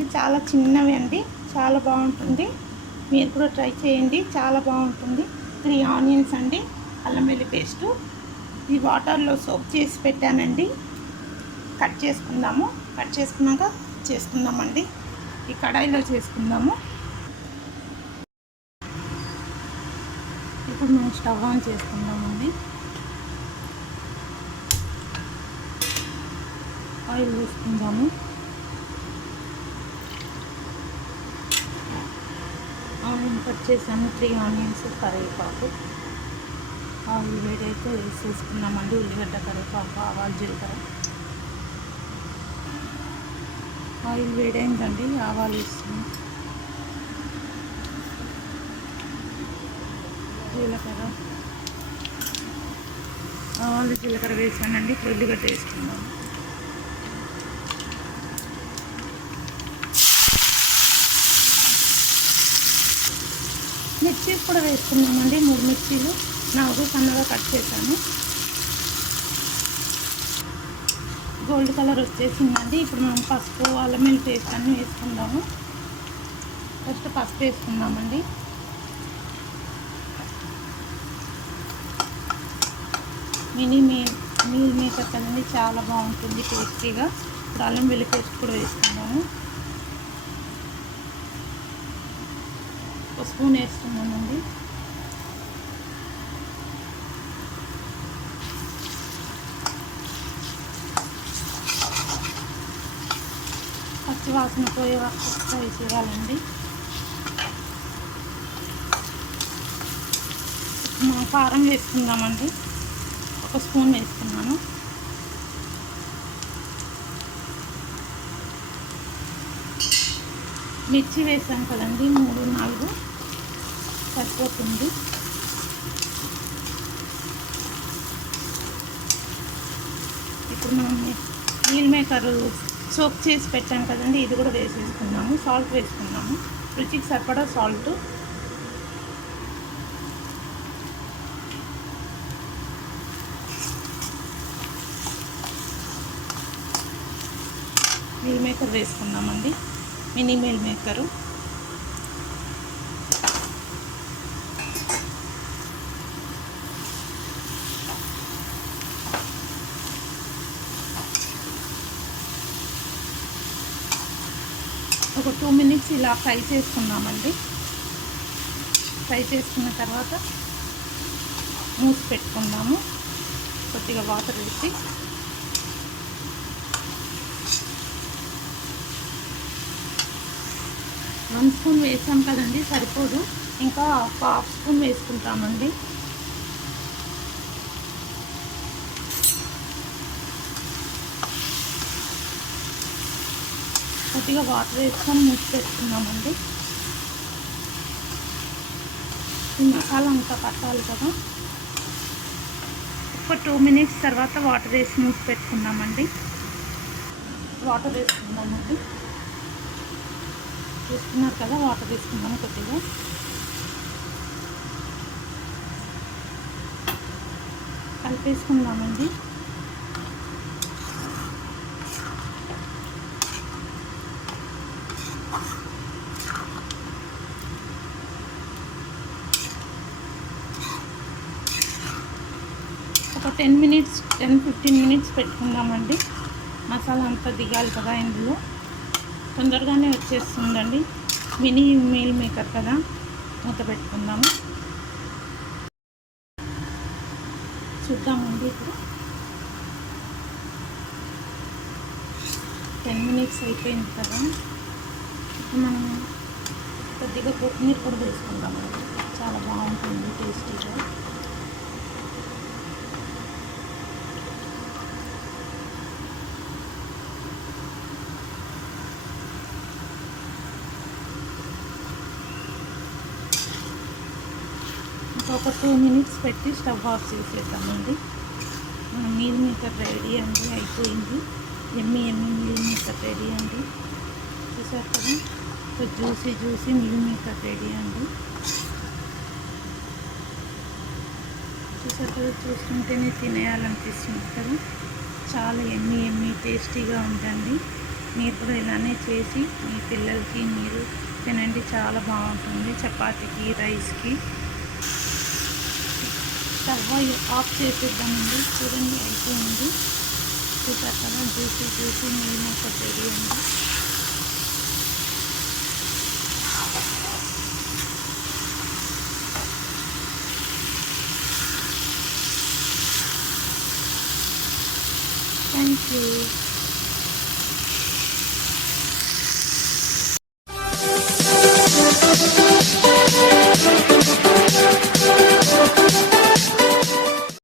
ఇది చాలా చిన్నవి అండి, చాలా బాగుంటుంది. మీరు కూడా ట్రై చేయండి, చాలా బాగుంటుంది. 3 ఆనియన్స్ అండి, అల్లం వెల్లుల్లి పేస్టు. ఈ వాటర్లో సోక్ చేసి పెట్టానండి. కట్ చేసుకున్నాక చేసుకుందామండి. ఈ కడాయిలో చేసుకుందాము. ఇప్పుడు మనం స్టవ్ ఆన్ చేసుకుందామండి. ఆయిల్ వేసుకుందాము. ఆనియన్ కట్ చేసాము, 3 ఆనియన్స్, కరివేపాకు. ఆయిల్ వేడైతే వేసేసుకున్నామండి. ఉల్లిగడ్డ, కరివేపాకు, ఆవాలు, జీలకర్ర. ఆయిల్ వేడైందండి, ఆవాలు వేస్తున్నాం. జీలకర్ర, ఆవాలు, జీలకర్ర వేసానండి. ఇప్పుడు ఉల్లిగడ్డ వేసుకున్నాము. మిర్చి కూడా వేసుకున్నామండి. 3 మిర్చీలు 4 సన్నగా కట్ చేశాను. గోల్డ్ కలర్ వచ్చేసిందండి. ఇప్పుడు మనం పసుపు, అల్లం వెల్లుల్లి పేస్ట్ అన్నీ వేసుకుందాము. ఫస్ట్ పసుపు వేసుకుందామండి. మీల్ మేకర్ కదండి, చాలా బాగుంటుంది టేస్టీగా. ఇప్పుడు అల్లం వెల్లుల్లి పేస్ట్ కూడా వేసుకుందాము. ఒక స్పూన్ వేస్తున్నామండి. పచ్చి వాసన పోయే వరకు ఫ్రై చేయాలండి. మనం కారం వేసుకుందామండి. ఒక స్పూన్ వేసుకున్నాను. మిర్చి వేసాం కదండి, 3-4 సరిపోతుంది. ఇప్పుడు మనం మీల్ మేకర్ సోక్ చేసి పెట్టాం కదండి, ఇది కూడా వేసేసుకున్నాము. సాల్ట్ వేసుకున్నాము, రుచికి సరిపడా సాల్ట్. మీల్ మేకర్ వేసుకున్నామండి, మినీ మీల్ మేకరు. ఒక 2 మినిట్స్ ఇలా ఫ్రై చేసుకున్నామండి. ఫ్రై చేసుకున్న తర్వాత మూసి పెట్టుకుందాము. కొద్దిగా వాటర్ వేసి. వన్ స్పూన్ వేసాం కదండి, సరిపోదు. ఇంకా హాఫ్ స్పూన్ వేసుకుంటామండి. కొద్దిగా వాటర్ వేసుకొని మూసి పెట్టుకున్నామండి. ఈ మసాలా అంతా పట్టాలి కదా. ఒక 2 మినిట్స్ తర్వాత వాటర్ వేసి మూసి పెట్టుకున్నామండి. వాటర్ వేసుకుందామండి. వేసుకున్నారు కదా, వాటర్ వేసుకుందాము. కొద్దిగా కలిపేసుకుందామండి. ఒక 10-15 మినిట్స్ పెట్టుకుందామండి. మసాలా అంతా దిగాలి కదా ఇందులో. తొందరగానే వచ్చేస్తుందండి. మినీ మీల్ మేకర్ కదా, మూత పెట్టుకుందాము. చూద్దామండి. ఇప్పుడు 10 మినిట్స్ అయిపోయింది కదా. ఇప్పుడు మనం కొద్దిగా కొత్తిమీర కూడా వేసుకుందామండి. చాలా బాగుంటుంది టేస్టీగా. ఒక 2 మినిట్స్ పెట్టి స్టవ్ ఆఫ్ చేసేద్దామండి. మన మీల్ మేకర్ రెడీ అండి, అయిపోయింది. ఎమ్మి మీల్ మేకర్ రెడీ అండి. చూసారు కదా, so juicy meal maker ready అండి. చూసారు కదా, చూస్తుంటేనే తినేయాలనిపిస్తుంది కదా. చాలా ఎమ్మి టేస్టీగా ఉంటుంది. మీరు కూడా ఇలానే చేసి మీ పిల్లలకి మీరు తినండి, చాలా బాగుంటుంది చపాతీకి, రైస్కి. స్టవ్ ఆఫ్ చేసేద్దామండి. చూడండి అయిపోయింది. చూసారు కదా, juicy juicy meal maker ready అండి. Thank you.